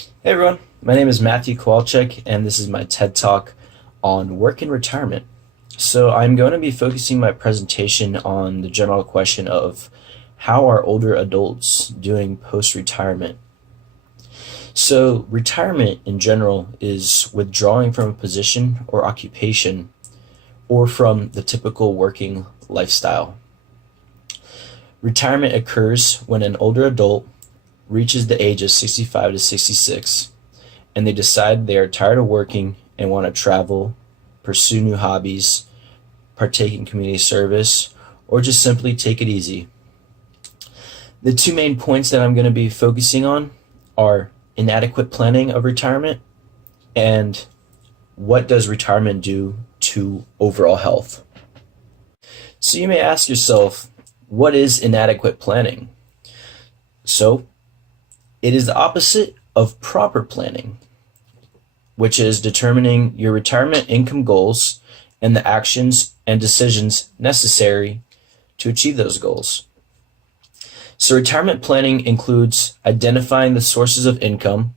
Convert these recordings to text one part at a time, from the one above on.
Hey everyone, my name is Matthew Kowalczyk, and this is my TED Talk on work and retirement. So I'm going to be focusing my presentation on the general question of how are older adults doing post-retirement? So retirement in general is withdrawing from a position or occupation or from the typical working lifestyle. Retirement occurs when an older adult reaches the age of 65 to 66 and they decide they are tired of working and want to travel, pursue new hobbies, partake in community service, or just simply take it easy. The two main points that I'm going to be focusing on are inadequate planning of retirement and what does retirement do to overall health. So you may ask yourself, what is inadequate planning? So it is the opposite of proper planning, which is determining your retirement income goals and the actions and decisions necessary to achieve those goals. So retirement planning includes identifying the sources of income,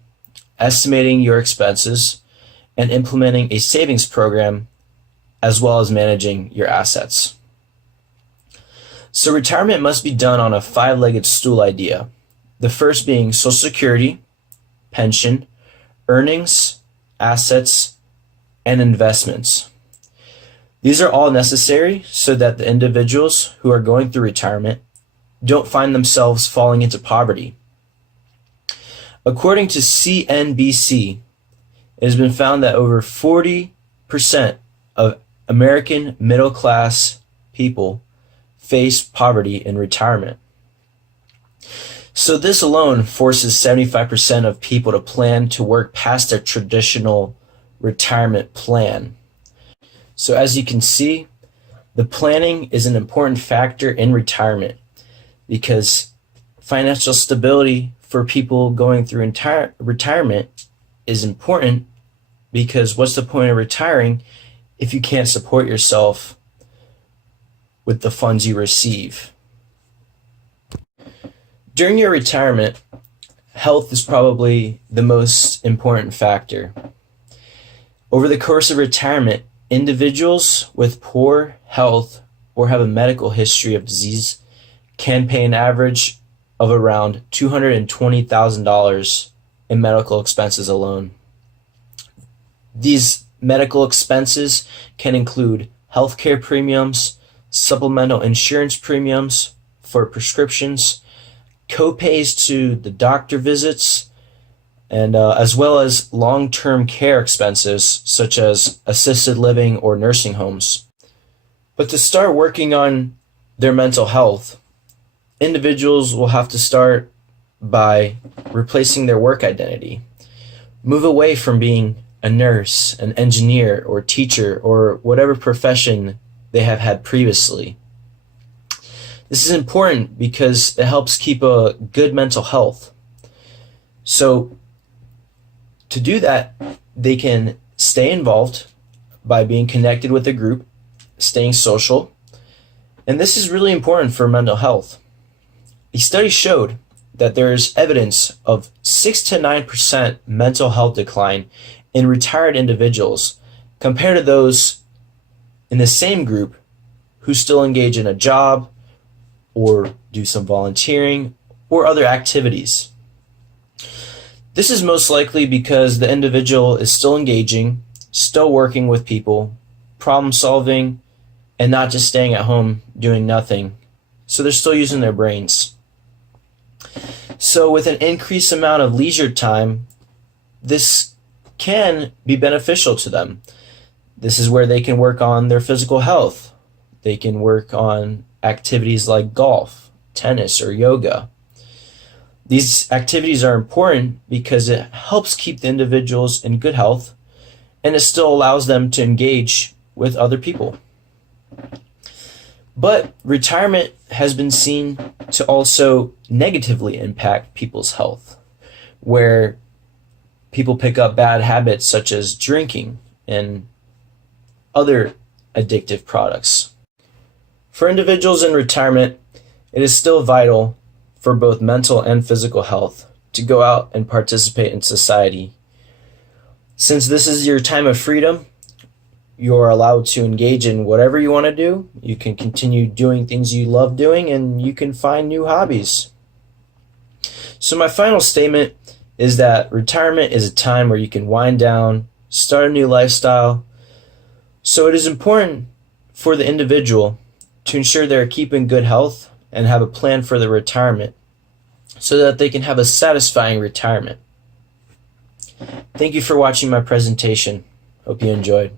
estimating your expenses, and implementing a savings program, as well as managing your assets. So retirement must be done on a five-legged stool idea. The first being Social Security, pension, earnings, assets, and investments. These are all necessary so that the individuals who are going through retirement don't find themselves falling into poverty. According to CNBC, it has been found that over 40% of American middle-class people face poverty in retirement. So this alone forces 75% of people to plan to work past their traditional retirement plan. So as you can see, the planning is an important factor in retirement because financial stability for people going through retirement is important, because what's the point of retiring if you can't support yourself with the funds you receive? During your retirement, health is probably the most important factor. Over the course of retirement, individuals with poor health or have a medical history of disease can pay an average of around $220,000 in medical expenses alone. These medical expenses can include healthcare premiums, supplemental insurance premiums for prescriptions, co-pays to the doctor visits, and as well as long-term care expenses such as assisted living or nursing homes. But to start working on their mental health, individuals will have to start by replacing their work identity. Move away from being a nurse, an engineer, or teacher, or whatever profession they have had previously. This is important because it helps keep a good mental health. So to do that, they can stay involved by being connected with a group, staying social, and this is really important for mental health. A study showed that there is evidence of 6 to 9% mental health decline in retired individuals compared to those in the same group who still engage in a job or do some volunteering or other activities. This is most likely because the individual is still engaging, still working with people, problem solving, and not just staying at home doing nothing. So they're still using their brains. So with an increased amount of leisure time, this can be beneficial to them. This is where they can work on their physical health. They can work on activities like golf, tennis, or yoga. These activities are important because it helps keep the individuals in good health, and it still allows them to engage with other people. But retirement has been seen to also negatively impact people's health, where people pick up bad habits such as drinking and other addictive products. For individuals in retirement, it is still vital for both mental and physical health to go out and participate in society. Since this is your time of freedom, you're allowed to engage in whatever you want to do. You can continue doing things you love doing, and you can find new hobbies. So my final statement is that retirement is a time where you can wind down, start a new lifestyle. So it is important for the individual to ensure they're keeping good health and have a plan for their retirement so that they can have a satisfying retirement. Thank you for watching my presentation. Hope you enjoyed.